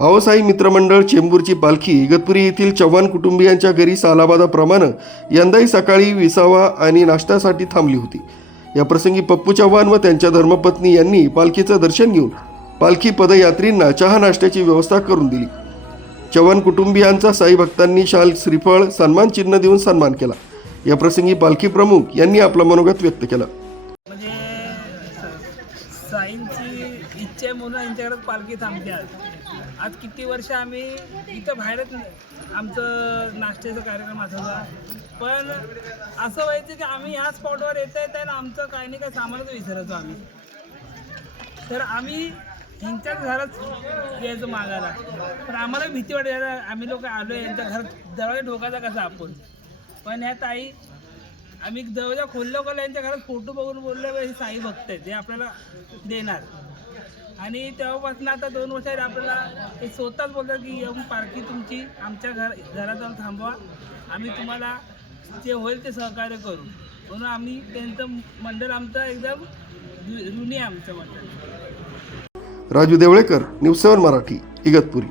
अवसाई मित्रमंडळ चेंबूरची पालखी इगतपुरी येथील चव्हाण कुटुंबियांच्या घरी सालाबादाप्रमाणे यंदाही सकाळी विसावा आणि नाश्त्यासाठी थांबली होती. या प्रसंगी पप्पू चव्हाण व त्यांच्या धर्मपत्नी यांनी पालखीचं दर्शन घेऊन पालखी पदयात्रींना चहा नाश्त्याची व्यवस्था करून दिली. चव्हाण कुटुंबियांचा साई भक्तांनी शाल श्रीफळ सन्मान चिन्ह देऊन सन्मान केला. या प्रसंगी पालखी प्रमुख यांनी आपला मनोगत व्यक्त केला. साईंची इच्छा आहे म्हणून यांच्याकडे पालखी थांबते आज. आज किती वर्ष आम्ही इथं बाहेरच आमचं नाश्त्याचा कार्यक्रम असायचा. पण असं व्हायचं की आम्ही ह्या स्पॉटवर येता येत आणि आमचं काही नाही काय सामानच विसरायचो आम्ही. तर आम्ही यांच्याच घरात यायचो मागायला. पण आम्हाला भीती वाटायला आम्ही लोक आलो यांच्या घरात दरवाजा ढोकायचा कसा आपण? पण ह्या ताई आम्ही दरवाजा खोललो का यांच्या घरात फोटो बघून बोललो हे साई भक्त आहे ते आपल्याला देणार. आणि तेव्हापासून आता दोन वर्षात आपल्याला ते स्वतःच बोलतात की येऊन पारखी तुमची आमच्या घर घराजवळ जाऊन थांबवा आम्ही तुम्हाला जे होईल ते सहकार्य करू. म्हणून आम्ही त्यांचं मंडळ आमचं एकदम ऋ- ऋणी आहे आमचं मंडळ राजू देवळेकर न्यूज सेवन मराठी इगतपुरी.